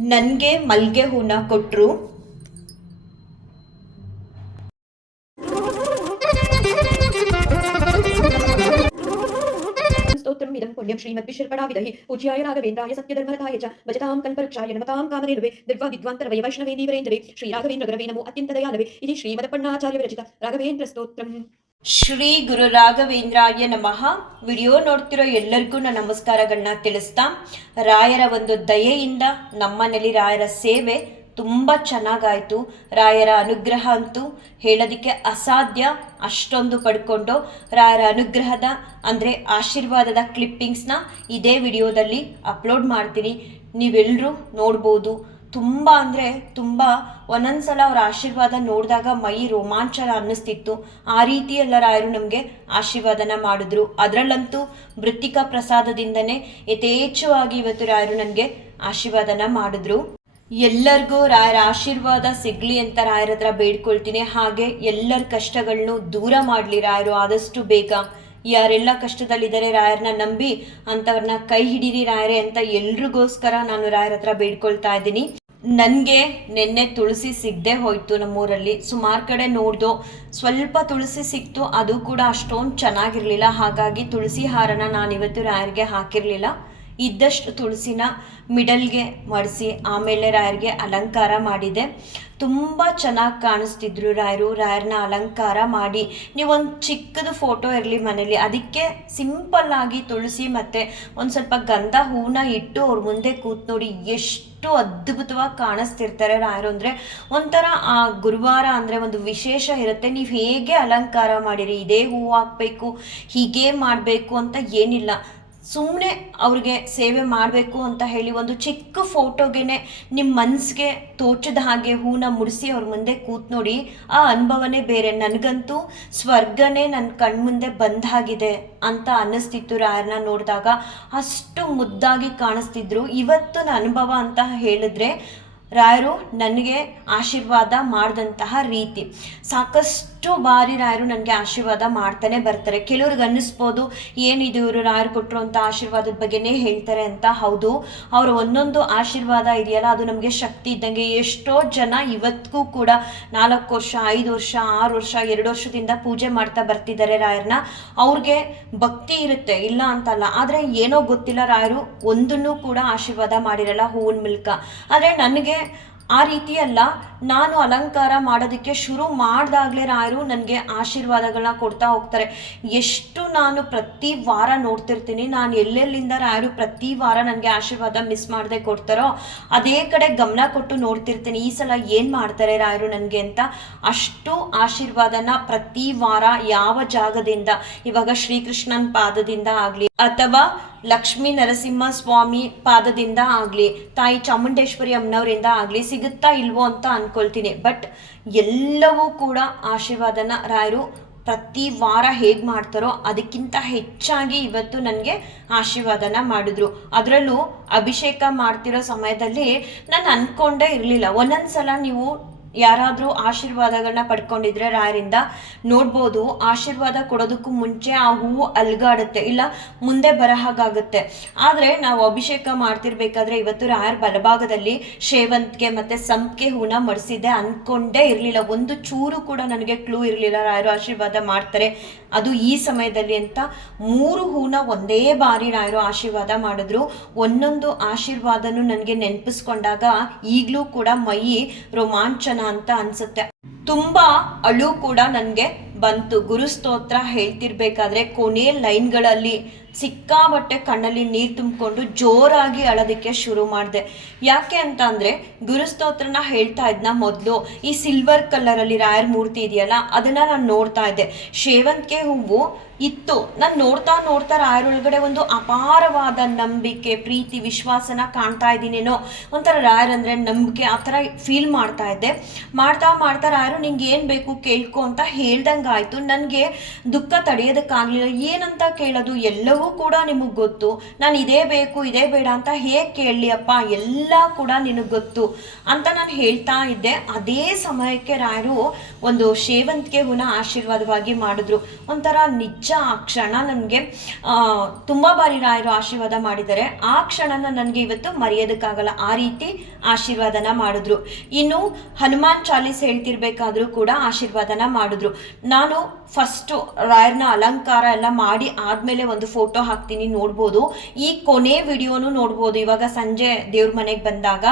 ನನಗೆ ಮಲ್ಗೆ ಹೂನ ಕೊಟ್ಟರು ಸ್ತೋತ್ರಂ ಇದಂ ಪುಣ್ಯಂ ಶ್ರೀಮದ್ವಿಶರ್ಪಣಾವಿದಹಿ ಪೂಜ್ಯಾಯ ರಾಘವೇಂದ್ರಾಯ ಸತ್ಯಧರ್ಮರತಾಯ ಚ ಭಜತಾಂ ಕಲ್ಪವೃಕ್ಷಾಯ ನಮತಾಂ ಕಾಮಧೇನುವೆ ದಿವ್ಯ ವಿದ್ವಾಂತರ ವೈ ವೈಷ್ಣವೇಂದೀವರೇಂದ್ರವೇ ಶ್ರೀ ರಾಘವೇಂದ್ರ ಗುರವೇ ನಮೋ ಶ್ರೀ ಗುರು ರಾಘವೇಂದ್ರಾಯ ನಮಃ. ವಿಡಿಯೋ ನೋಡ್ತಿರೋ ಎಲ್ಲರಿಗೂ ನಾನು ನಮಸ್ಕಾರಗಳನ್ನ ತಿಳಿಸ್ತಾ, ರಾಯರ ಒಂದು ದಯೆಯಿಂದ ನಮ್ಮನೇಲಿ ರಾಯರ ಸೇವೆ ತುಂಬ ಚೆನ್ನಾಗಾಯಿತು. ರಾಯರ ಅನುಗ್ರಹ ಅಂತೂ ಹೇಳೋದಕ್ಕೆ ಅಸಾಧ್ಯ. ಅಷ್ಟೊಂದು ಪಡ್ಕೊಂಡು ರಾಯರ ಅನುಗ್ರಹದ, ಅಂದರೆ ಆಶೀರ್ವಾದದ ಕ್ಲಿಪ್ಪಿಂಗ್ಸ್ನ ಇದೇ ವಿಡಿಯೋದಲ್ಲಿ ಅಪ್ಲೋಡ್ ಮಾಡ್ತೀನಿ. ನೀವೆಲ್ಲರೂ ನೋಡ್ಬೋದು. ತುಂಬ ಅಂದರೆ ತುಂಬ ಒಂದೊಂದ್ಸಲ ಅವ್ರ ಆಶೀರ್ವಾದ ನೋಡಿದಾಗ ಮೈ ರೋಮಾಂಚನ ಅನ್ನಿಸ್ತಿತ್ತು. ಆ ರೀತಿ ಎಲ್ಲರಾಯರು ನಮಗೆ ಆಶೀರ್ವಾದನ ಮಾಡಿದ್ರು. ಅದರಲ್ಲಂತೂ ಮೃತ್ತಿಕಾ ಪ್ರಸಾದದಿಂದನೇ ಯಥೇಚ್ಛವಾಗಿ ಇವತ್ತು ರಾಯರು ನನಗೆ ಆಶೀರ್ವಾದನ ಮಾಡಿದ್ರು. ಎಲ್ಲರಿಗೂ ರಾಯರ ಆಶೀರ್ವಾದ ಸಿಗ್ಲಿ ಅಂತ ರಾಯರ ಹತ್ರ ಬೇಡ್ಕೊಳ್ತೀನಿ. ಹಾಗೆ ಎಲ್ಲರ ಕಷ್ಟಗಳನ್ನು ದೂರ ಮಾಡಲಿ ರಾಯರು, ಆದಷ್ಟು ಬೇಗ. ಯಾರೆಲ್ಲ ಕಷ್ಟದಲ್ಲಿದ್ದಾರೆ ರಾಯರನ್ನ ನಂಬಿ ಅಂಥವ್ರನ್ನ ಕೈ ಹಿಡೀರಿ ರಾಯರೇ ಅಂತ ಎಲ್ರಿಗೋಸ್ಕರ ನಾನು ರಾಯರ ಹತ್ರ ಬೇಡ್ಕೊಳ್ತಾ ಇದ್ದೀನಿ. ನನಗೆ ನಿನ್ನೆ ತುಳಸಿ ಸಿಗದೆ ಹೋಯ್ತು ನಮ್ಮೂರಲ್ಲಿ. ಸುಮಾರು ಕಡೆ ನೋಡ್ದು ಸ್ವಲ್ಪ ತುಳಸಿ ಸಿಕ್ತು, ಅದು ಕೂಡ ಅಷ್ಟೊಂದು ಚೆನ್ನಾಗಿರಲಿಲ್ಲ. ಹಾಗಾಗಿ ತುಳಸಿ ಹಾರನ ನಾನು ಇವತ್ತು ರಾರಿಗೆ ಹಾಕಿರಲಿಲ್ಲ. ಇದ್ದಷ್ಟು ತುಳಸಿನ ಮಿಡಲ್ಗೆ ಮಡಿಸಿ ಆಮೇಲೆ ರಾಯರಿಗೆ ಅಲಂಕಾರ ಮಾಡಿದೆ. ತುಂಬ ಚೆನ್ನಾಗಿ ಕಾಣಿಸ್ತಿದ್ರು ರಾಯರು. ರಾಯರನ್ನ ಅಲಂಕಾರ ಮಾಡಿ. ನೀವೊಂದು ಚಿಕ್ಕದು ಫೋಟೋ ಇರಲಿ ಮನೇಲಿ. ಅದಕ್ಕೆ ಸಿಂಪಲ್ ಆಗಿ ತುಳಸಿ ಮತ್ತು ಒಂದು ಸ್ವಲ್ಪ ಗಂಧ ಹೂವನ್ನ ಇಟ್ಟು ಅವ್ರ ಮುಂದೆ ಕೂತ್ ನೋಡಿ ಎಷ್ಟು ಅದ್ಭುತವಾಗಿ ಕಾಣಿಸ್ತಿರ್ತಾರೆ ರಾಯರು ಅಂದರೆ. ಒಂಥರ ಆ ಗುರುವಾರ ಅಂದರೆ ಒಂದು ವಿಶೇಷ ಇರುತ್ತೆ. ನೀವು ಹೇಗೆ ಅಲಂಕಾರ ಮಾಡಿರಿ? ಇದೇ ಹೂವು ಹಾಕಬೇಕು ಹೀಗೆ ಮಾಡಬೇಕು ಅಂತ ಏನಿಲ್ಲ. ಸುಮ್ಮನೆ ಅವ್ರಿಗೆ ಸೇವೆ ಮಾಡಬೇಕು ಅಂತ ಹೇಳಿ ಒಂದು ಚಿಕ್ಕ ಫೋಟೋಗೆ ನಿಮ್ಮ ಮನಸ್ಸಿಗೆ ತೋಚದ ಹಾಗೆ ಹೂನ ಮುಡಿಸಿ ಅವ್ರ ಮುಂದೆ ಕೂತ್ ನೋಡಿ, ಆ ಅನುಭವನೇ ಬೇರೆ. ನನಗಂತೂ ಸ್ವರ್ಗನೇ ನನ್ನ ಕಣ್ಮುಂದೆ ಬಂದಾಗಿದೆ ಅಂತ ಅನ್ನಿಸ್ತಿತ್ತು ರಾಯರ್ನ ನೋಡಿದಾಗ. ಅಷ್ಟು ಮುದ್ದಾಗಿ ಕಾಣಿಸ್ತಿದ್ರು. ಇವತ್ತಿನ ಅನುಭವ ಅಂತ ಹೇಳಿದ್ರೆ ರಾಯರು ನನಗೆ ಆಶೀರ್ವಾದ ಮಾಡಿದಂತಹ ರೀತಿ. ಸಾಕಷ್ಟು ಬಾರಿ ರಾಯರು ನನಗೆ ಆಶೀರ್ವಾದ ಮಾಡ್ತಾನೆ ಬರ್ತಾರೆ. ಕೆಲವ್ರಿಗೆ ಅನ್ನಿಸ್ಬೋದು ಏನಿದು ಇವರು ರಾಯರು ಕೊಟ್ಟಿರುವಂಥ ಆಶೀರ್ವಾದದ ಬಗ್ಗೆನೇ ಹೇಳ್ತಾರೆ ಅಂತ. ಹೌದು, ಅವರ ಒಂದೊಂದು ಆಶೀರ್ವಾದ ಇದೆಯಲ್ಲ, ಅದು ನಮಗೆ ಶಕ್ತಿ ಇದ್ದಂಗೆ. ಎಷ್ಟೋ ಜನ ಇವತ್ತಿಗೂ ಕೂಡ ನಾಲ್ಕು ವರ್ಷ, ಐದು ವರ್ಷ, ಆರು ವರ್ಷ, ಎರಡು ವರ್ಷದಿಂದ ಪೂಜೆ ಮಾಡ್ತಾ ಬರ್ತಿದ್ದಾರೆ ರಾಯರನ್ನ ಅವ್ರಿಗೆ ಭಕ್ತಿ ಇರುತ್ತೆ, ಇಲ್ಲ ಅಂತಲ್ಲ. ಆದರೆ ಏನೋ ಗೊತ್ತಿಲ್ಲ ರಾಯರು, ಒಂದನ್ನು ಕೂಡ ಆಶೀರ್ವಾದ ಮಾಡಿರಲ್ಲ ಹೂವಿನ ಮಿಲ್ಕ. ಆದರೆ ನನಗೆ ಆ ರೀತಿ ಅಲ್ಲ. ನಾನು ಅಲಂಕಾರ ಮಾಡೋದಕ್ಕೆ ಶುರು ಮಾಡಿದಾಗಲೇ ರಾಯರು ನನಗೆ ಆಶೀರ್ವಾದಗಳನ್ನ ಕೊಡ್ತಾ ಹೋಗ್ತಾರೆ. ಎಷ್ಟು ನಾನು ಪ್ರತಿ ವಾರ ನೋಡ್ತಿರ್ತೀನಿ. ನಾನು ಎಲ್ಲೆಲ್ಲಿಂದ ರಾಯರು ಪ್ರತಿ ವಾರ ನನಗೆ ಆಶೀರ್ವಾದ ಮಿಸ್ ಮಾಡದೆ ಕೊಡ್ತಾರೋ, ಅದೇ ಕಡೆ ಗಮನ ಕೊಟ್ಟು ನೋಡ್ತಿರ್ತೀನಿ. ಈ ಸಲ ಏನು ಮಾಡ್ತಾರೆ ರಾಯರು ನನಗೆ ಅಂತ. ಅಷ್ಟು ಆಶೀರ್ವಾದನ ಪ್ರತಿ ವಾರ ಯಾವ ಜಾಗದಿಂದ, ಇವಾಗ ಶ್ರೀಕೃಷ್ಣನ ಪಾದದಿಂದ ಆಗಲಿ, ಅಥವಾ ಲಕ್ಷ್ಮೀ ನರಸಿಂಹ ಸ್ವಾಮಿ ಪಾದದಿಂದ ಆಗಲಿ, ತಾಯಿ ಚಾಮುಂಡೇಶ್ವರಿ ಅಮ್ಮನವರಿಂದ ಆಗಲಿ ಸಿಗುತ್ತಾ ಇಲ್ವೋ ಅಂತ ಅನ್ಕೊಳ್ತೀನಿ. ಬಟ್ ಎಲ್ಲವೂ ಕೂಡ ಆಶೀರ್ವಾದನ ರಾಯರು ಪ್ರತಿ ವಾರ ಹೇಗೆ ಮಾಡ್ತಾರೋ ಅದಕ್ಕಿಂತ ಹೆಚ್ಚಾಗಿ ಇವತ್ತು ನನಗೆ ಆಶೀರ್ವಾದನ ಮಾಡಿದ್ರು. ಅದರಲ್ಲೂ ಅಭಿಷೇಕ ಮಾಡ್ತಿರೋ ಸಮಯದಲ್ಲಿ ನಾನು ಅಂದ್ಕೊಂಡೇ ಇರಲಿಲ್ಲ. ಒಂದೊಂದು ಸಲ ನೀವು ಯಾರಾದರೂ ಆಶೀರ್ವಾದಗಳನ್ನ ಪಡ್ಕೊಂಡಿದ್ರೆ ರಾಯರಿಂದ ನೋಡ್ಬೋದು. ಆಶೀರ್ವಾದ ಕೊಡೋದಕ್ಕೂ ಮುಂಚೆ ಆ ಹೂವು ಅಲ್ಗಾಡುತ್ತೆ, ಇಲ್ಲ ಮುಂದೆ ಬರೋ ಹಾಗಾಗುತ್ತೆ. ಆದರೆ ನಾವು ಅಭಿಷೇಕ ಮಾಡ್ತಿರ್ಬೇಕಾದ್ರೆ ಇವತ್ತು ರಾಯರ್ ಬಲಭಾಗದಲ್ಲಿ ಶೇವಂತಿಗೆ ಮತ್ತು ಸಂಪಿಗೆ ಹೂವನ್ನ ಮಡಿಸಿದ್ದೆ ಅಂದ್ಕೊಂಡೇ ಇರಲಿಲ್ಲ. ಒಂದು ಚೂರು ಕೂಡ ನನಗೆ ಕ್ಲೂ ಇರಲಿಲ್ಲ ರಾಯರು ಆಶೀರ್ವಾದ ಮಾಡ್ತಾರೆ. ಅದು ಈ ಸಮಯದಲ್ಲಿ ಅಂತ ಮೂರು ಹೂನ ಒಂದೇ ಬಾರಿ ರಾಯರು ಆಶೀರ್ವಾದ ಮಾಡಿದ್ರು. ಒಂದೊಂದು ಆಶೀರ್ವಾದನೂ ನನಗೆ ನೆನಪಿಸ್ಕೊಂಡಾಗ ಈಗಲೂ ಕೂಡ ಮೈ ರೋಮಾಂಚನ ಅಂತ ಅನ್ಸುತ್ತೆ. ತುಂಬಾ ಅಳು ಕೂಡ ನನಗೆ ಬಂತು. ಗುರು ಸ್ತೋತ್ರ ಹೇಳ್ತಿರ್ಬೇಕಾದ್ರೆ ಕೊನೆ ಲೈನ್ಗಳಲ್ಲಿ ಸಿಕ್ಕಾಬಟ್ಟೆ ಕಣ್ಣಲ್ಲಿ ನೀರು ತುಂಬಿಕೊಂಡು ಜೋರಾಗಿ ಅಳೋದಕ್ಕೆ ಶುರು ಮಾಡಿದೆ. ಯಾಕೆ ಅಂತ ಅಂದರೆ ಗುರುಸ್ತೋತ್ರನ ಹೇಳ್ತಾ ಇದ್ನ ಮೊದಲು. ಈ ಸಿಲ್ವರ್ ಕಲರಲ್ಲಿ ರಾಯರ್ ಮೂರ್ತಿ ಇದೆಯಲ್ಲ, ಅದನ್ನು ನಾನು ನೋಡ್ತಾ ಇದ್ದೆ. ಶೇವಂತಿಗೆ ಹೂವು ಇತ್ತು. ನಾನು ನೋಡ್ತಾ ನೋಡ್ತಾ ರಾಯರೊಳಗಡೆ ಒಂದು ಅಪಾರವಾದ ನಂಬಿಕೆ, ಪ್ರೀತಿ, ವಿಶ್ವಾಸನ ಕಾಣ್ತಾ ಇದ್ದೀನೇನೋ. ಒಂಥರ ರಾಯರಂದರೆ ನಂಬಿಕೆ, ಆ ಥರ ಫೀಲ್ ಮಾಡ್ತಾ ಇದ್ದೆ. ಮಾಡ್ತಾ ಮಾಡ್ತಾ ರಾಯರು, ನಿಂಗೆ ಏನು ಬೇಕು ಕೇಳ್ಕೊ ಅಂತ ಹೇಳ್ದಂಗೆ ಆಯಿತು. ನನಗೆ ದುಃಖ ತಡೆಯೋದಕ್ಕಾಗಲಿಲ್ಲ. ಏನಂತ ಕೇಳೋದು? ಎಲ್ಲವೂ ಕೂಡ ನಿಮಗೆ ಗೊತ್ತು. ನಾನು ಇದೇ ಬೇಕು, ಇದೇ ಬೇಡ ಅಂತ ಹೇಗೆ ಕೇಳಲಿ ಅಪ್ಪ? ಎಲ್ಲ ಕೂಡ ನಿನಗೆ ಗೊತ್ತು ಅಂತ ನಾನು ಹೇಳ್ತಾ ಇದ್ದೆ. ಅದೇ ಸಮಯಕ್ಕೆ ರಾಯರು ಒಂದು ಶೇವಂತಿಗೆ ಹೂನ ಆಶೀರ್ವಾದವಾಗಿ ಮಾಡಿದ್ರು. ಒಂಥರ ನಿಜ ಆ ಕ್ಷಣ ನನಗೆ ತುಂಬ ಬಾರಿ ರಾಯರು ಆಶೀರ್ವಾದ ಮಾಡಿದ್ದಾರೆ. ಆ ಕ್ಷಣನ ನನಗೆ ಇವತ್ತು ಮರೆಯೋದಕ್ಕಾಗಲ್ಲ. ಆ ರೀತಿ ಆಶೀರ್ವಾದನ ಮಾಡಿದ್ರು. ಇನ್ನು ಹನುಮಾನ್ ಚಾಲೀಸ್ ಹೇಳ್ತಿರ್ಬೇಕಾದ್ರೂ ಕೂಡ ಆಶೀರ್ವಾದನ ಮಾಡಿದ್ರು. ನಾನು ಫಸ್ಟು ರಾಯರ್ನ ಅಲಂಕಾರ ಎಲ್ಲ ಮಾಡಿ ಆದಮೇಲೆ ಒಂದು ಫೋಟೋ ಹಾಕ್ತೀನಿ ನೋಡ್ಬೋದು. ಈ ಕೊನೆ ವಿಡಿಯೋನು ನೋಡ್ಬೋದು. ಇವಾಗ ಸಂಜೆ ದೇವ್ರ ಮನೆಗೆ ಬಂದಾಗ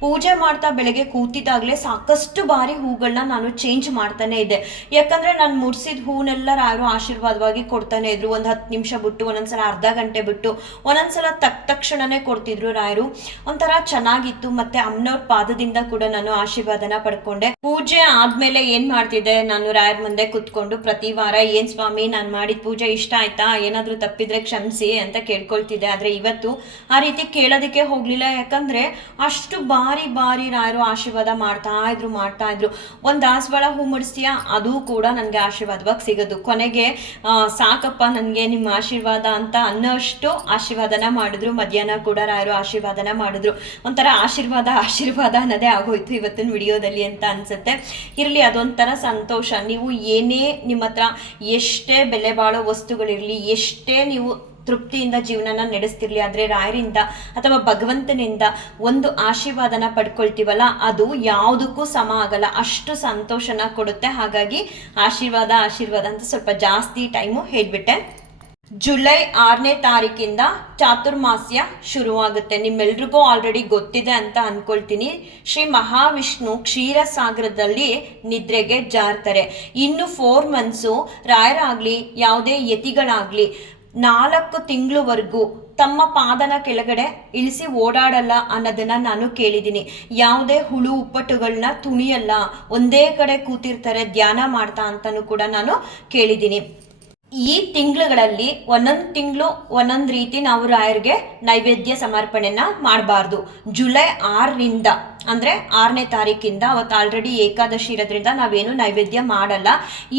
ಪೂಜೆ ಮಾಡ್ತಾ ಬೆಳಗ್ಗೆ ಕೂತಿದ್ದಾಗಲೇ ಸಾಕಷ್ಟು ಬಾರಿ ಹೂಗಳನ್ನ ನಾನು ಚೇಂಜ್ ಮಾಡ್ತಾನೆ ಇದ್ದೆ. ಯಾಕಂದ್ರೆ ನಾನು ಮುಡ್ಸಿದ ಹೂನೆಲ್ಲ ರಾಯರು ಆಶೀರ್ವಾದವಾಗಿ ಕೊಡ್ತಾನೆ ಇದ್ರು. ಒಂದು ಹತ್ತು ನಿಮಿಷ ಬಿಟ್ಟು, ಒಂದೊಂದ್ಸಲ ಅರ್ಧ ಗಂಟೆ ಬಿಟ್ಟು, ಒಂದೊಂದ್ಸಲ ತಕ್ ತಕ್ಷಣನೇ ಕೊಡ್ತಿದ್ರು ರಾಯರು. ಒಂಥರ ಚೆನ್ನಾಗಿತ್ತು. ಮತ್ತೆ ಅಮ್ಮನವ್ರ ಪಾದದಿಂದ ಕೂಡ ನಾನು ಆಶೀರ್ವಾದನ ಪಡ್ಕೊಂಡೆ. ಪೂಜೆ ಆದ್ಮೇಲೆ ಏನ್ ಮಾಡ್ತಿದ್ದೆ? ನಾನು ರಾಯರ್ ಮುಂದೆ ಕುತ್ಕೊಂಡು ಪ್ರತಿ ವಾರ, ಏನ್ ಸ್ವಾಮಿ, ನಾನು ಮಾಡಿದ ಪೂಜೆ ಇಷ್ಟ ಆಯ್ತಾ? ಏನಾದ್ರೂ ತಪ್ಪಿದ್ರೆ ಕ್ಷಮಿಸಿ ಅಂತ ಕೇಳ್ಕೊಳ್ತಿದ್ದೆ. ಆದ್ರೆ ಇವತ್ತು ಆ ರೀತಿ ಕೇಳೋದಕ್ಕೆ ಹೋಗ್ಲಿಲ್ಲ. ಯಾಕಂದ್ರೆ ಅಷ್ಟು ಬಾರಿ ಬಾರಿ ರಾಯರು ಆಶೀರ್ವಾದ ಮಾಡ್ತಾ ಇದ್ರು ಮಾಡ್ತಾ ಇದ್ರು. ಒಂದ್ ದಾಸವಾಳ ಹೂ ಮುಡಿಸ್ತೀಯಾ? ಅದು ಕೂಡ ನನಗೆ ಆಶೀರ್ವಾದವಾಗಿ ಸಿಗೋದು. ಕೊನೆಗೆ ಸಾಕಪ್ಪ ನನಗೆ ನಿಮ್ಮ ಆಶೀರ್ವಾದ ಅಂತ ಅನ್ನೋಷ್ಟು ಆಶೀರ್ವಾದನ ಮಾಡಿದ್ರು. ಮಧ್ಯಾಹ್ನ ಕೂಡ ರಾಯರು ಆಶೀರ್ವಾದನ ಮಾಡಿದ್ರು. ಒಂಥರ ಆಶೀರ್ವಾದ ಆಶೀರ್ವಾದ ಅನ್ನೋದೇ ಆಗೋಯ್ತು ಇವತ್ತಿನ ವಿಡಿಯೋದಲ್ಲಿ ಅಂತ ಅನ್ಸುತ್ತೆ. ಇರಲಿ, ಅದೊಂಥರ ಸಂತೋಷ. ನೀವು ಏನೇ ನಿಮ್ಮ ಹತ್ರ ಎಷ್ಟೇ ಬೆಲೆ ಬಾಳೋ ವಸ್ತುಗಳಿರಲಿ, ಎಷ್ಟೇ ನೀವು ತೃಪ್ತಿಯಿಂದ ಜೀವನನ ನಡೆಸ್ತಿರ್ಲಿ. ಆದರೆ ರಾಯರಿಂದ ಅಥವಾ ಭಗವಂತನಿಂದ ಒಂದು ಆಶೀರ್ವಾದನ ಪಡ್ಕೊಳ್ತೀವಲ್ಲ, ಅದು ಯಾವುದಕ್ಕೂ ಸಮ ಆಗಲ್ಲ. ಅಷ್ಟು ಸಂತೋಷನ ಕೊಡುತ್ತೆ. ಹಾಗಾಗಿ ಆಶೀರ್ವಾದ ಆಶೀರ್ವಾದ ಅಂತ ಸ್ವಲ್ಪ ಜಾಸ್ತಿ ಟೈಮು ಹೇಳಿಬಿಟ್ಟೆ. ಜುಲೈ ಆರನೇ ತಾರೀಕಿಂದ ಚಾತುರ್ಮಾಸ್ಯ ಶುರುವಾಗುತ್ತೆ. ನಿಮ್ಮೆಲ್ರಿಗೂ ಆಲ್ರೆಡಿ ಗೊತ್ತಿದೆ ಅಂತ ಅನ್ಕೊಳ್ತೀನಿ. ಶ್ರೀ ಮಹಾವಿಷ್ಣು ಕ್ಷೀರಸಾಗರದಲ್ಲಿ ನಿದ್ರೆಗೆ ಜಾರ್ತಾರೆ. ಇನ್ನು ಫೋರ್ ಮಂತ್ಸು ರಾಯರಾಗಲಿ, ಯಾವುದೇ ಯತಿಗಳಾಗ್ಲಿ ನಾಲ್ಕು ತಿಂಗಳವರೆಗೂ ತಮ್ಮ ಪಾದನ ಕೆಳಗಡೆ ಇಳಿಸಿ ಓಡಾಡಲ್ಲ ಅನ್ನೋದನ್ನ ನಾನು ಕೇಳಿದ್ದೀನಿ. ಯಾವುದೇ ಹುಳು ಉಪ್ಪಟ್ಟುಗಳನ್ನ ತುಣಿಯಲ್ಲ, ಒಂದೇ ಕಡೆ ಕೂತಿರ್ತಾರೆ, ಧ್ಯಾನ ಮಾಡ್ತಾ ಅಂತಾನು ಕೂಡ ನಾನು ಕೇಳಿದ್ದೀನಿ. ಈ ತಿಂಗಳುಗಳಲ್ಲಿ ಒಂದೊಂದು ತಿಂಗಳು ಒಂದೊಂದು ರೀತಿ ನಾವು ರಾಯರಿಗೆ ನೈವೇದ್ಯ ಸಮರ್ಪಣೆನ ಮಾಡಬಾರ್ದು. ಜುಲೈ ಆರರಿಂದ, ಅಂದರೆ ಆರನೇ ತಾರೀಕಿಂದ ಅವತ್ತು ಆಲ್ರೆಡಿ ಏಕಾದಶಿ ಇರೋದ್ರಿಂದ ನಾವೇನು ನೈವೇದ್ಯ ಮಾಡಲ್ಲ.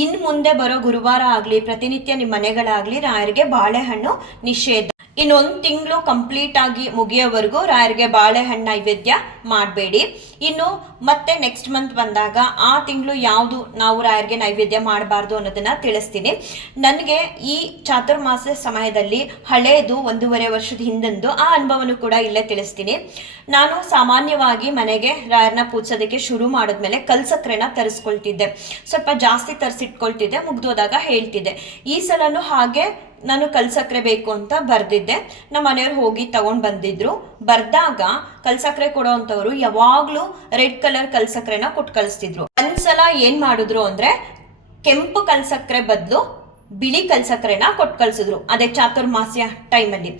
ಇನ್ನು ಮುಂದೆ ಬರೋ ಗುರುವಾರ ಆಗಲಿ, ಪ್ರತಿನಿತ್ಯ ನಿಮ್ಮ ಮನೆಗಳಾಗಲಿ ರಾಯರಿಗೆ ಬಾಳೆಹಣ್ಣು ನಿಷೇಧ. ಇನ್ನೊಂದು ತಿಂಗಳು ಕಂಪ್ಲೀಟ್ ಆಗಿ ಮುಗಿಯೋವರೆಗೂ ರಾಯರಿಗೆ ಬಾಳೆಹಣ್ಣು ನೈವೇದ್ಯ ಮಾಡಬೇಡಿ. ಇನ್ನು ಮತ್ತೆ ನೆಕ್ಸ್ಟ್ ಮಂತ್ ಬಂದಾಗ ಆ ತಿಂಗಳು ಯಾವುದು ನಾವು ರಾಯರಿಗೆ ನೈವೇದ್ಯ ಮಾಡಬಾರ್ದು ಅನ್ನೋದನ್ನ ತಿಳಿಸ್ತೀನಿ. ನನಗೆ ಈ ಚಾತುರ್ಮಾಸ ಸಮಯದಲ್ಲಿ ಹಳೆಯದು ಒಂದೂವರೆ ವರ್ಷದ ಹಿಂದಂದು ಆ ಅನುಭವನು ಕೂಡ ಇಲ್ಲೇ ತಿಳಿಸ್ತೀನಿ. ನಾನು ಸಾಮಾನ್ಯವಾಗಿ ಮನೆಗೆ ರಾಯರ್ನ ಪೂಜಿಸೋದಕ್ಕೆ ಶುರು ಮಾಡಿದ್ಮೇಲೆ ಕಲ್ಸಕ್ರೆನ ತರಿಸ್ಕೊಳ್ತಿದ್ದೆ. ಸ್ವಲ್ಪ ಜಾಸ್ತಿ ತರಿಸಿಟ್ಕೊಳ್ತಿದ್ದೆ, ಮುಗ್ದೋದಾಗ ಹೇಳ್ತಿದ್ದೆ. ಈ ಸಲನೂ ಹಾಗೆ ನಾನು ಕಲ್ಸಕ್ರೆ ಬೇಕು ಅಂತ ಬರ್ದಿದ್ದೆ. ನಮ್ಮ ಮನೆಯವ್ರು ಹೋಗಿ ತಗೊಂಡು ಬಂದಿದ್ರು. ಬರ್ದಾಗ ಕಲ್ಸಕ್ರೆ ಕೊಡೋ ಅಂಥವ್ರು ಯಾವಾಗ್ಲೂ ರೆಡ್ ಕಲರ್ ಕಲ್ಸಕ್ರೆನ ಕೊಟ್ಟು ಕಳಿಸ್ತಿದ್ರು ಒಂದ್ಸಲ ಏನ್ ಮಾಡಿದ್ರು ಅಂದ್ರೆ ಕೆಂಪು ಕಲ್ಸಕ್ರೆ ಬದಲು ಬಿಳಿ ಕಲ್ಸಕ್ರೆನ ಕೊಟ್ಟು ಕಳ್ಸಿದ್ರು ಅದೇ ಚಾತುರ್ಮಾಸ್ಯ ಟೈಮಲ್ಲಿ.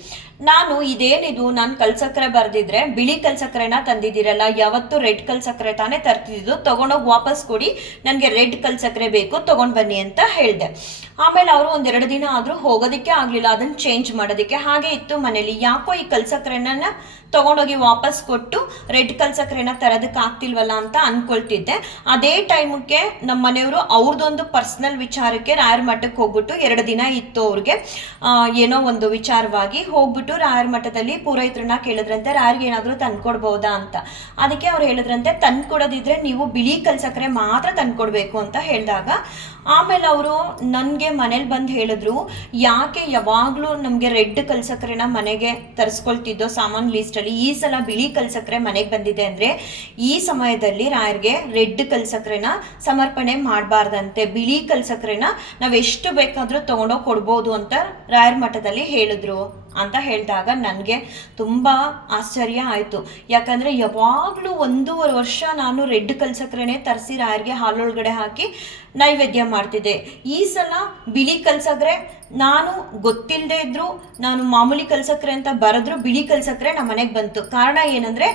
ನಾನು ಇದೇನಿದು, ನಾನು ಕಲ್ಸಕ್ರೆ ಬರ್ದಿದ್ರೆ ಬಿಳಿ ಕಲ್ಸಕ್ರೆನ ತಂದಿದ್ದೀರಲ್ಲ, ಯಾವತ್ತು ರೆಡ್ ಕಲ್ಸಕ್ರೆ ತಾನೇ ತರ್ತಿದ್ದು. ತಗೊಂಡೋಗಿ ವಾಪಸ್ ಕೊಡಿ, ನನಗೆ ರೆಡ್ ಕಲ್ಸಕ್ರೆ ಬೇಕು, ತಗೊಂಡ್ ಬನ್ನಿ ಅಂತ ಹೇಳಿದೆ. ಆಮೇಲೆ ಅವರು ಒಂದೆರಡು ದಿನ ಆದರೂ ಹೋಗೋದಕ್ಕೆ ಆಗಲಿಲ್ಲ. ಅದನ್ನು ಚೇಂಜ್ ಮಾಡೋದಕ್ಕೆ. ಹಾಗೆ ಇತ್ತು ಮನೇಲಿ. ಯಾಕೋ ಈ ಕಲ್ಸಕ್ರೆನ ತೊಗೊಂಡೋಗಿ ವಾಪಸ್ ಕೊಟ್ಟು ರೆಡ್ ಕಲ್ಸಕ್ರೆನ ತರೋದಕ್ಕೆ ಆಗ್ತಿಲ್ವಲ್ಲ ಅಂತ ಅಂದ್ಕೊಳ್ತಿದ್ದೆ ಅದೇ ಟೈಮಕ್ಕೆ ನಮ್ಮ ಮನೆಯವರು ಅವ್ರದ್ದೊಂದು ಪರ್ಸ್ನಲ್ ವಿಚಾರಕ್ಕೆ ರಾಯರ ಮಠಕ್ಕೆ ಹೋಗ್ಬಿಟ್ಟು ಎರಡು ದಿನ ಇತ್ತು ಅವ್ರಿಗೆ. ಏನೋ ಒಂದು ವಿಚಾರವಾಗಿ ಹೋಗ್ಬಿಟ್ಟು ರಾಯರ ಮಠದಲ್ಲಿ ಪೂರೈತ್ರನ್ನ ಕೇಳಿದ್ರಂತೆ, ರಾಯರ್ಗೆ ಏನಾದರೂ ತಂದ್ಕೊಡ್ಬೋದಾ ಅಂತ. ಅದಕ್ಕೆ ಅವ್ರು ಹೇಳಿದ್ರಂತೆ, ತಂದ್ಕೊಡೋದಿದ್ರೆ ನೀವು ಬಿಳಿ ಕಲ್ಸಕ್ರೆ ಮಾತ್ರ ತಂದ್ಕೊಡ್ಬೇಕು ಅಂತ ಹೇಳಿದಾಗ ಆಮೇಲೆ ಅವರು ನನಗೆ ಮನೇಲಿ ಬಂದು ಹೇಳಿದ್ರು, ಯಾಕೆ ಯಾವಾಗಲೂ ನಮಗೆ ರೆಡ್ ಕಲ್ಸಕ್ರೆನ ಮನೆಗೆ ತರಿಸ್ಕೊಳ್ತಿದ್ದೋ ಸಾಮಾನು ಲೀಸ್ಟಲ್ಲಿ ಈ ಸಲ ಬಿಳಿ ಕಲ್ಸಕ್ರೆ ಮನೆಗೆ ಬಂದಿದೆ ಅಂದರೆ, ಈ ಸಮಯದಲ್ಲಿ ರಾಯರ್ಗೆ ರೆಡ್ ಕಲ್ಸಕ್ರೆನ ಸಮರ್ಪಣೆ ಮಾಡಬಾರ್ದಂತೆ, ಬಿಳಿ ಕಲ್ಸಕ್ರೆನ ನಾವು ಎಷ್ಟು ಬೇಕಾದರೂ ತೊಗೊಂಡೋಗಿ ಕೊಡ್ಬೋದು ಅಂತ ರಾಯರ ಮಠದಲ್ಲಿ ಹೇಳಿದ್ರು. ಅಂತ ಹೇಳಿದಾಗ ನನಗೆ ತುಂಬ ಆಶ್ಚರ್ಯ ಆಯಿತು. ಯಾಕಂದರೆ ಯಾವಾಗಲೂ ಒಂದೂವರೆ ವರ್ಷ ನಾನು ರೆಡ್ ಕಲ್ಸಕ್ರೆನೇ ತರಿಸಿ ರಾಯರ್ಗೆ ಹಾಲೊಳಗಡೆ ಹಾಕಿ ನೈವೇದ್ಯ ಮಾಡ್ತಿದ್ದೆ. ಈ ಸಲ ಬಿಳಿ ಕಲ್ಸಕ್ರೆ, ನಾನು ಗೊತ್ತಿಲ್ಲದೆ ಇದ್ರು ನಾನು ಮಾಮೂಲಿ ಕಲ್ಸಕ್ರೆ ಅಂತ ಬರೆದ್ರು ಬಿಳಿ ಕಲ್ಸಕ್ರೆ ನಮ್ಮ ಮನೆಗೆ ಬಂತು. ಕಾರಣ ಏನಂದರೆ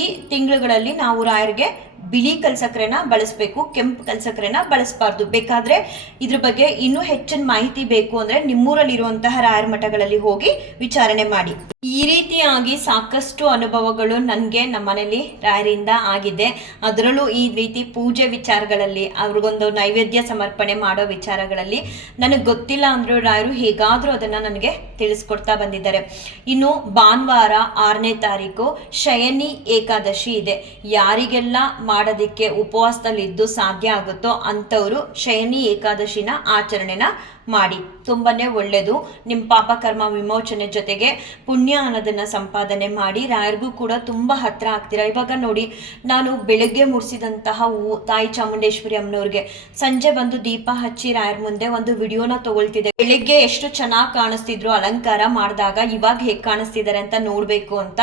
ಈ ತಿಂಗಳುಗಳಲ್ಲಿ ನಾವು ರಾಯರ್ಗೆ ಬಿಳಿ ಕಲ್ಸಕ್ರೆನ ಬಳಸಬೇಕು, ಕೆಂಪು ಕಲ್ಸಕ್ರೆನ ಬಳಸಬಾರ್ದು. ಬೇಕಾದ್ರೆ ಇದ್ರ ಬಗ್ಗೆ ಇನ್ನೂ ಹೆಚ್ಚಿನ ಮಾಹಿತಿ ಬೇಕು ಅಂದ್ರೆ ನಿಮ್ಮೂರಲ್ಲಿರುವಂತಹ ರಾಯರ ಮಠಗಳಲ್ಲಿ ಹೋಗಿ ವಿಚಾರಣೆ ಮಾಡಿ. ಈ ರೀತಿಯಾಗಿ ಸಾಕಷ್ಟು ಅನುಭವಗಳು ನನಗೆ ನಮ್ಮನೇಲಿ ರಾಯರಿಂದ ಆಗಿದೆ. ಅದರಲ್ಲೂ ಈ ರೀತಿ ಪೂಜೆ ವಿಚಾರಗಳಲ್ಲಿ, ಅವ್ರಿಗೊಂದು ನೈವೇದ್ಯ ಸಮರ್ಪಣೆ ಮಾಡೋ ವಿಚಾರಗಳಲ್ಲಿ ನನಗೆ ಗೊತ್ತಿಲ್ಲ ಅಂದರೂ ರಾಯರು ಹೇಗಾದರೂ ಅದನ್ನು ನನಗೆ ತಿಳಿಸ್ಕೊಡ್ತಾ ಬಂದಿದ್ದಾರೆ. ಇನ್ನು ಭಾನುವಾರ ಆರನೇ ತಾರೀಕು ಶಯನಿ ಏಕಾದಶಿ ಇದೆ. ಯಾರಿಗೆಲ್ಲ ಮಾಡೋದಕ್ಕೆ ಉಪವಾಸದಲ್ಲಿದ್ದು ಸಾಧ್ಯ ಆಗುತ್ತೋ ಅಂಥವರು ಶಯನಿ ಏಕಾದಶಿನ ಆಚರಣೆನ ಮಾಡಿ. ತುಂಬಾ ಒಳ್ಳೆಯದು ನಿಮ್ಮ ಪಾಪ ಕರ್ಮ ವಿಮೋಚನೆ ಜೊತೆಗೆ ಪುಣ್ಯ ಅನ್ನೋದನ್ನು ಸಂಪಾದನೆ ಮಾಡಿ. ರಾಯರಿಗೂ ಕೂಡ ತುಂಬ ಹತ್ತಿರ ಆಗ್ತೀರಾ? ಇವಾಗ ನೋಡಿ, ನಾನು ಬೆಳಗ್ಗೆ ಮುಡಿಸಿದಂತಹ ಹೂವು ತಾಯಿ ಚಾಮುಂಡೇಶ್ವರಿ ಅಮ್ಮನವ್ರಿಗೆ ಸಂಜೆ ಬಂದು ದೀಪ ಹಚ್ಚಿ ರಾಯರ ಮುಂದೆ ಒಂದು ವಿಡಿಯೋನ ತಗೊಳ್ತಿದ್ದೆ. ಬೆಳಿಗ್ಗೆ ಎಷ್ಟು ಚೆನ್ನಾಗಿ ಕಾಣಿಸ್ತಿದ್ರು ಅಲಂಕಾರ ಮಾಡಿದಾಗ ಇವಾಗ ಹೇಗೆ ಕಾಣಿಸ್ತಿದ್ದಾರೆ ಅಂತ ನೋಡಬೇಕು ಅಂತ.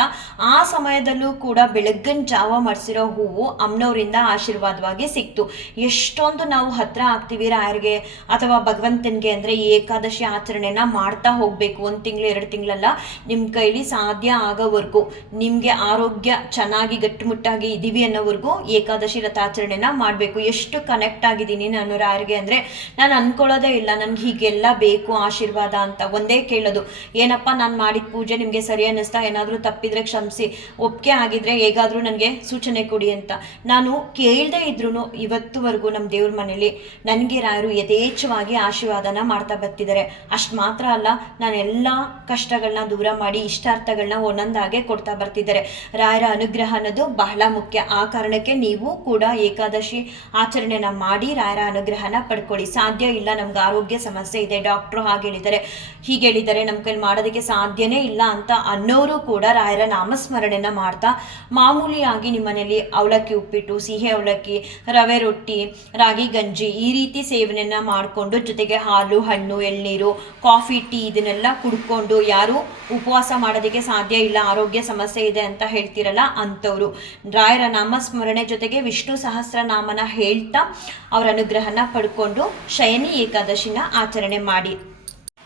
ಆ ಸಮಯದಲ್ಲೂ ಕೂಡ ಬೆಳಗ್ಗಿನ ಜಾವ ಮಾಡಿಸಿರೋ ಹೂವು ಅಮ್ಮನವರಿಂದ ಆಶೀರ್ವಾದವಾಗಿ ಸಿಕ್ತು. ಎಷ್ಟೊಂದು ನಾವು ಹತ್ರ ಆಗ್ತೀವಿ ರಾಯರಿಗೆ ಅಥವಾ ಭಗವಂತನಿಗೆ ಅಂದರೆ ಏಕಾದಶಿ ಆಚರಣೆನ ಮಾಡ್ತಾ ಹೋಗಬೇಕು. ಒಂದು ತಿಂಗಳು, ಎರಡು ತಿಂಗಳಲ್ಲ ನಿಮ್ಮ ಕೈಲಿ ಸಾಧ್ಯ ಆಗೋವರೆಗೂ. ನಿಮಗೆ ಆರೋಗ್ಯ ಚೆನ್ನಾಗಿ ಗಟ್ಟಿಮುಟ್ಟಾಗಿ ಇದ್ದೀವಿ ಅನ್ನೋವರೆಗೂ ಏಕಾದಶಿ ರಥಾಚರಣೆನ ಮಾಡಬೇಕು. ಎಷ್ಟು ಕನೆಕ್ಟ್ ಆಗಿದ್ದೀನಿ ನಾನು ರಾಯರಿಗೆ ಅಂದರೆ, ನಾನು ಅನ್ಕೊಳ್ಳೋದೇ ಇಲ್ಲ. ನನಗೆ ಹೀಗೆಲ್ಲ ಬೇಕು, ಆಶೀರ್ವಾದ ಅಂತ ಒಂದೇ ಕೇಳೋದು. ಏನಪ್ಪ ನಾನು ಮಾಡಿದ ಪೂಜೆ ನಿಮಗೆ ಸರಿ ಅನ್ನಿಸ್ತಾ? ಏನಾದರೂ ತಪ್ಪಿದ್ರೆ ಕ್ಷಮಿಸಿ. ಒಪ್ಪಿಗೆ ಆಗಿದ್ರೆ ಹೇಗಾದರೂ ನನಗೆ ಸೂಚನೆ ಕೊಡಿ ಅಂತ. ನಾನು ಕೇಳದೇ ಇದ್ರೂ ಇವತ್ತುವರೆಗೂ ನಮ್ಮ ದೇವ್ರ ಮನೇಲಿ, ನನಗೆ ರಾಯರು ಯಥೇಚ್ಛವಾಗಿ ಆಶೀರ್ವಾದನ ಮಾಡ್ತಾ ಬರ್ತಿದ್ದಾರೆ. ಅಷ್ಟು ಮಾತ್ರ ಅಲ್ಲ, ನಾನು ಎಲ್ಲ ಕಷ್ಟಗಳನ್ನ ದೂರ ಮಾಡಿ ಇಷ್ಟಾರ್ಥಗಳನ್ನ ಒಂದೊಂದಾಗೆ ಕೊಡ್ತಾ ಬರ್ತಿದ್ದಾರೆ. ರಾಯರ ಅನುಗ್ರಹ ಅನ್ನೋದು ಬಹಳ ಮುಖ್ಯ. ಆ ಕಾರಣಕ್ಕೆ ನೀವು ಕೂಡ ಏಕಾದಶಿ ಆಚರಣೆನ ಮಾಡಿ ರಾಯರ ಅನುಗ್ರಹನ ಪಡ್ಕೊಳ್ಳಿ. ಸಾಧ್ಯ ಇಲ್ಲ, ನಮ್ಗೆ ಆರೋಗ್ಯ ಸಮಸ್ಯೆ ಇದೆ, ಡಾಕ್ಟ್ರು ಹಾಗೆ ಹೇಳಿದ್ದಾರೆ. ಹೀಗೆ ಹೇಳಿದ್ದಾರೆ ನಮ್ಮ ಕೈಲಿ ಮಾಡೋದಕ್ಕೆ ಸಾಧ್ಯನೇ ಇಲ್ಲ ಅಂತ ಅನ್ನೋರು ಕೂಡ ರಾಯರ ನಾಮಸ್ಮರಣೆನ ಮಾಡ್ತಾ ಮಾಮೂಲಿಯಾಗಿ ನಿಮ್ಮ ಮನೇಲಿ ಅವಲಕ್ಕಿ, ಉಪ್ಪಿಟ್ಟು, ಸಿಹಿ ಅವಲಕ್ಕಿ, ರವೆ ರೊಟ್ಟಿ, ರಾಗಿ ಗಂಜಿ ಈ ರೀತಿ ಸೇವನೆನ ಮಾಡಿಕೊಂಡು ಜೊತೆಗೆ ಹಾಲು ಹಣ್ಣು, ಎಳ್ನೀರು, ಕಾಫಿ, ಟೀ ಇದನ್ನೆಲ್ಲ ಕುಡ್ಕೊಂಡು ಯಾರು ಉಪವಾಸ ಮಾಡೋದಕ್ಕೆ ಸಾಧ್ಯ ಇಲ್ಲ, ಆರೋಗ್ಯ ಸಮಸ್ಯೆ ಇದೆ ಅಂತ ಹೇಳ್ತಿರಲ್ಲ ಅಂಥವ್ರು. ರಾಯರ ನಾಮಸ್ಮರಣೆ ಜೊತೆಗೆ ವಿಷ್ಣು ಸಹಸ್ರನಾಮನ ಹೇಳ್ತಾ ಅವರ ಅನುಗ್ರಹನ ಪಡ್ಕೊಂಡು ಶಯನಿ ಏಕಾದಶಿನ ಆಚರಣೆ ಮಾಡಿ.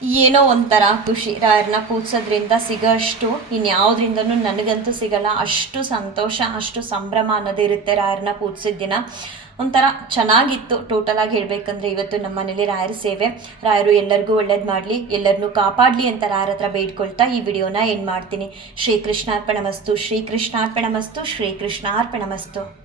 ಏನೋ ಒಂಥರ ಖುಷಿ. ರಾಯರನ್ನ ಪೂಜಿಸೋದ್ರಿಂದ ಸಿಗೋಷ್ಟು, ಇನ್ಯಾವುದ್ರಿಂದನೂ ನನಗಂತೂ ಸಿಗಲ್ಲ. ಅಷ್ಟು ಸಂತೋಷ, ಅಷ್ಟು ಸಂಭ್ರಮ ಅನ್ನೋದಿರುತ್ತೆ ರಾಯರನ್ನ ಕೂಡ್ಸಿದ್ದಿನ ದಿನ. ಒಂಥರ ಚೆನ್ನಾಗಿತ್ತು ಟೋಟಲಾಗಿ ಹೇಳಬೇಕಂದ್ರೆ ಇವತ್ತು ನಮ್ಮ ಮನೇಲಿ ರಾಯರ ಸೇವೆ. ರಾಯರು ಎಲ್ಲರಿಗೂ ಒಳ್ಳೇದು ಮಾಡಲಿ ಎಲ್ಲರನ್ನೂ ಕಾಪಾಡಲಿ ಅಂತ ರಾಯರ ಹತ್ರ ಬೇಡ್ಕೊಳ್ತಾ ಈ ವಿಡಿಯೋನ ಏನು ಮಾಡ್ತೀನಿ. ಶ್ರೀಕೃಷ್ಣಾರ್ಪಣ ಮಸ್ತು ಶ್ರೀಕೃಷ್ಣಾರ್ಪಣ ಮಸ್ತು ಶ್ರೀಕೃಷ್ಣಾರ್ಪಣ ಮಸ್ತು.